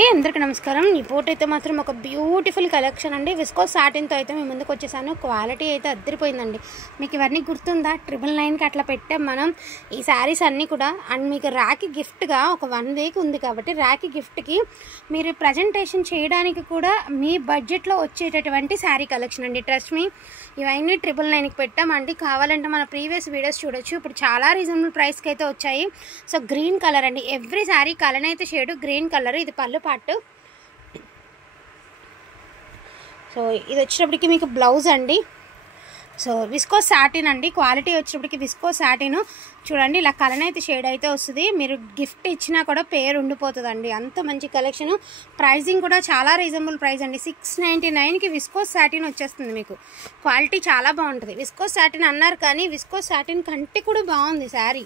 అందరికీ నమస్కారం. ఈ పూట అయితే మాత్రం ఒక బ్యూటిఫుల్ కలెక్షన్ అండి. విస్కోస్ సాటిన్తో అయితే మేము ముందుకు వచ్చేసాను. క్వాలిటీ అయితే అద్దరిపోయిందండి. మీకు ఇవన్నీ గుర్తుందా? 999కి అట్లా పెట్టాం మనం ఈ శారీస్ అన్నీ కూడా. అండ్ మీకు రాఖీ గిఫ్ట్గా ఒక 1 వీక్ ఉంది కాబట్టి రాఖీ గిఫ్ట్కి మీరు ప్రజెంటేషన్ చేయడానికి కూడా మీ బడ్జెట్లో వచ్చేటటువంటి శారీ కలెక్షన్ అండి. ట్రస్ట్ మీ, ఇవన్నీ 999కి పెట్టామండి. కావాలంటే మన ప్రీవియస్ వీడియోస్ చూడొచ్చు. ఇప్పుడు చాలా రీజనబుల్ ప్రైస్కి అయితే వచ్చాయి. సో గ్రీన్ కలర్ అండి. ఎవ్రీ శారీ కలర్ అయితే షేడ్ గ్రీన్ కలర్. ఇది పళ్ళు పార్ట్. సో ఇది వచ్చేటప్పటికి మీకు బ్లౌజ్ అండి. సో విస్కోస్ సాటిన్ అండి. క్వాలిటీ వచ్చేటప్పటికి విస్కోస్ సాటిన్ చూడండి. ఇలా కలర్ అయితే షేడ్ అయితే వస్తుంది. మీరు గిఫ్ట్ ఇచ్చినా కూడా పేరు ఉండిపోతుందండి. అంత మంచి కలెక్షన్. ప్రైజింగ్ కూడా చాలా రీజనబుల్ ప్రైస్ అండి. 699కి విస్కోస్ సాటిన్ వచ్చేస్తుంది. మీకు క్వాలిటీ చాలా బాగుంటుంది. విస్కోస్ సాటిన్ అన్నారు కానీ విస్కోస్ సాటిన్ కంటే కూడా బాగుంది శారీ.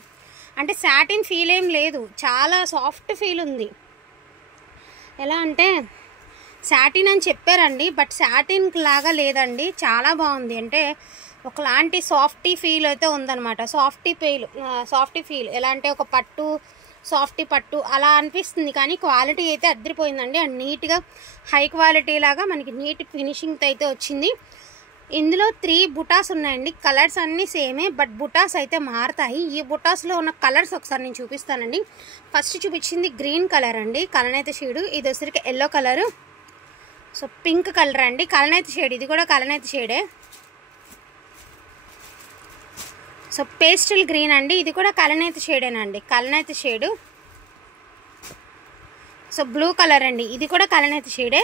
అంటే సాటిన్ ఫీల్ ఏం లేదు, చాలా సాఫ్ట్ ఫీల్ ఉంది. ఎలా అంటే సాటిన్ అని చెప్పారండి, బట్ సాటిన్ లాగా లేదండి. చాలా బాగుంది. అంటే ఒకలాంటి సాఫ్టీ ఫీల్ అయితే ఉందన్నమాట. సాఫ్టీ ఫీల్ ఎలా అంటే ఒక పట్టు, సాఫ్టీ పట్టు అలా అనిపిస్తుంది. కానీ క్వాలిటీ అయితే అద్దరిపోయిందండి. అండ్ నీట్గా హై క్వాలిటీ లాగా మనకి నీట్ ఫినిషింగ్తో అయితే వచ్చింది. ఇందులో 3 బుటాస్ ఉన్నాయండి. కలర్స్ అన్నీ సేమే, బట్ బుటాస్ అయితే మారుతాయి. ఈ బుటాస్లో ఉన్న కలర్స్ ఒకసారి నేను చూపిస్తానండి. ఫస్ట్ చూపించింది గ్రీన్ కలర్ అండి, కలనైతే షేడు. ఇది వచ్చరికి yellow colour. So pink colour అండి, కలనైతే షేడ్. ఇది కూడా కలనైతే షేడే. సో పేస్టల్ గ్రీన్ అండి. ఇది కూడా కలనైతే షేడేనండి, కలనైతే షేడు. సో బ్లూ కలర్ అండి. ఇది కూడా కలనైతే షేడే.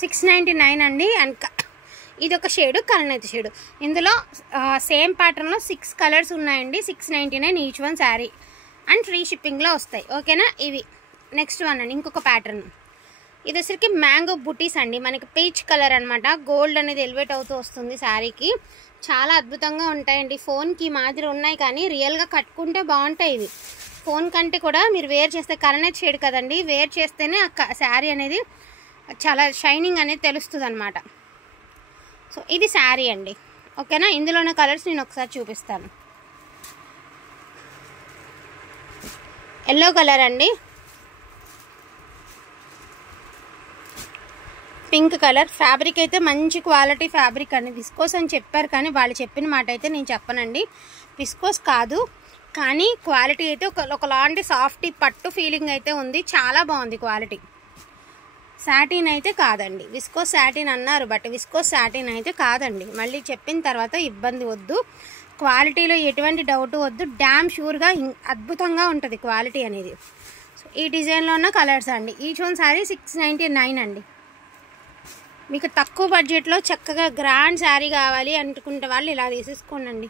699 అండి. అండ్ ఇది ఒక షేడు, కలనైతే షేడు. ఇందులో సేమ్ ప్యాటర్న్లో 6 కలర్స్ ఉన్నాయండి. 699 each one sari. And free షిప్పింగ్లో వస్తాయి. ఓకేనా? ఇవి నెక్స్ట్ వన్ అండి. ఇంకొక ప్యాటర్న్. ఇది వచ్చరికి మ్యాంగో బుటీస్ అండి. మనకి పీచ్ కలర్ అనమాట. గోల్డ్ అనేది ఎలివేట్ అవుతూ వస్తుంది శారీకి. చాలా అద్భుతంగా ఉంటాయండి. ఫోన్కి మాదిరి ఉన్నాయి కానీ రియల్గా కట్టుకుంటే బాగుంటాయి ఇవి. ఫోన్ కంటే కూడా మీరు వేర్ చేస్తే, కలనైతే షేడ్ కదండి, వేర్ చేస్తేనే ఆ శారీ అనేది చాలా షైనింగ్ అనేది తెలుస్తుంది అనమాట. సో ఇది శారీ అండి. ఓకేనా? ఇందులోనే కలర్స్ నేను ఒకసారి చూపిస్తాను. ఎల్లో కలర్ అండి, పింక్ కలర్. ఫ్యాబ్రిక్ అయితే మంచి క్వాలిటీ ఫ్యాబ్రిక్ అండి. విస్కోస్ అని చెప్పారు కానీ వాళ్ళు చెప్పిన మాట అయితే నేను చెప్పనండి. విస్కోస్ కాదు కానీ క్వాలిటీ అయితే ఒకలాంటి సాఫ్టీ పట్టు ఫీలింగ్ అయితే ఉంది. చాలా బాగుంది క్వాలిటీ. సాటిన్ అయితే కాదండి. విస్కోస్ సాటిన్ అన్నారు, బట్ విస్కోస్ సాటిన్ అయితే కాదండి. మళ్ళీ చెప్పిన తర్వాత ఇబ్బంది వద్దు. క్వాలిటీలో ఎటువంటి డౌట్ వద్దు. డ్యామ్ షూర్గా అద్భుతంగా ఉంటుంది క్వాలిటీ అనేది. సో ఈ డిజైన్లో ఉన్న కలర్స్ అండి. ఈచ్ వన్ శారీ 699 అండి. మీకు తక్కువ బడ్జెట్లో చక్కగా గ్రాండ్ శారీ కావాలి అనుకుంటే వాళ్ళు ఇలా తీసేసుకోండి.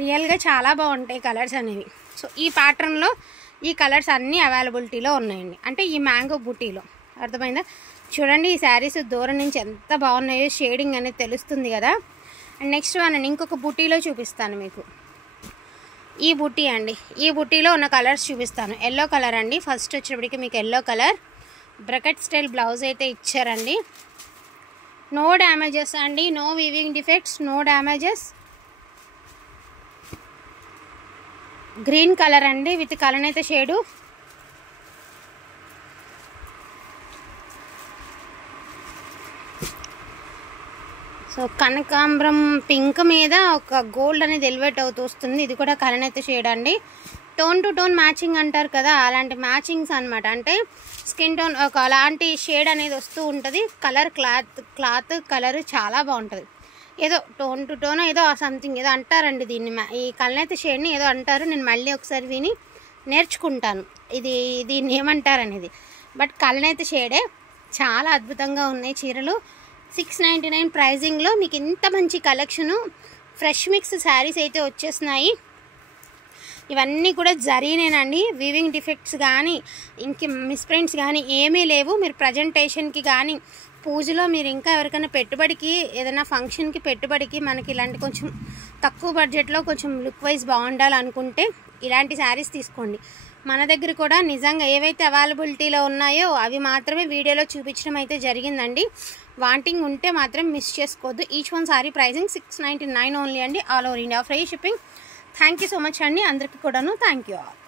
రియల్గా చాలా బాగుంటాయి కలర్స్ అనేవి. సో ఈ ప్యాటర్న్లో ఈ కలర్స్ అన్నీ అవైలబిలిటీలో ఉన్నాయండి. అంటే ఈ మ్యాంగో బూటీలో. అర్థమైందా? చూడండి ఈ శారీస్ దూరం నుంచి ఎంత బాగున్నాయో, షేడింగ్ అనేది తెలుస్తుంది కదా. అండ్ నెక్స్ట్ వన్ అండి. ఇంకొక బూటీలో చూపిస్తాను మీకు. ఈ బూటీ అండి. ఈ బూటీలో ఉన్న కలర్స్ చూపిస్తాను. ఎల్లో కలర్ అండి. ఫస్ట్ వచ్చేప్పటికి మీకు yellow colour. Brocade style blouse అయితే ఇచ్చారండి. నో డ్యామేజెస్ అండి, no weaving defects, no damages. Green colour అండి విత్ కలనైతే షేడు. సో కనకాంబరం పింక్ మీద ఒక గోల్డ్ అనేది ఎలివేట్ అవుతూ వస్తుంది. ఇది కూడా కలనైతే షేడ్ అండి. టోన్ టు టోన్ మ్యాచింగ్ అంటారు కదా, అలాంటి మ్యాచింగ్స్ అనమాట. అంటే స్కిన్ టోన్ ఒక అలాంటి షేడ్ అనేది వస్తూ ఉంటుంది. కలర్ క్లాత్ కలర్ చాలా బాగుంటుంది. ఏదో టోన్ టు టోన్ ఏదో సంథింగ్ ఏదో అంటారండి దీన్ని. ఈ కలనైతే షేడ్ని ఏదో అంటారు. నేను మళ్ళీ ఒకసారి విని నేర్చుకుంటాను దీన్ని ఏమంటారు అనేది. బట్ కలనైతే షేడే. చాలా అద్భుతంగా ఉన్నాయి చీరలు. 699 ప్రైజింగ్లో మీకు ఇంత మంచి కలెక్షను. ఫ్రెష్ మిక్స్ శారీస్ అయితే వచ్చేస్తున్నాయి. ఇవన్నీ కూడా జరీనేనండి. వీవింగ్ డిఫెక్ట్స్ కానీ ఇంక మిస్ప్రింట్స్ కానీ ఏమీ లేవు. మీరు ప్రజెంటేషన్కి కానీ పూజలో మీరు ఇంకా ఎవరికైనా పెట్టుబడికి, ఏదైనా ఫంక్షన్కి పెట్టుబడికి మనకి ఇలాంటి కొంచెం తక్కువ బడ్జెట్లో కొంచెం లుక్ వైజ్ బాగుండాలనుకుంటే ఇలాంటి శారీస్ తీసుకోండి. మన దగ్గర కూడా నిజంగా ఏవైతే అవైలబిలిటీలో ఉన్నాయో అవి మాత్రమే వీడియోలో చూపించడం అయితే జరిగిందండి. వాంటింగ్ ఉంటే మాత్రం మిస్ చేసుకోవద్దు. Each one sari pricing 699 only అండి. All over India free shipping. Thank you so much అండి అందరికీ కూడాను. Thank you all.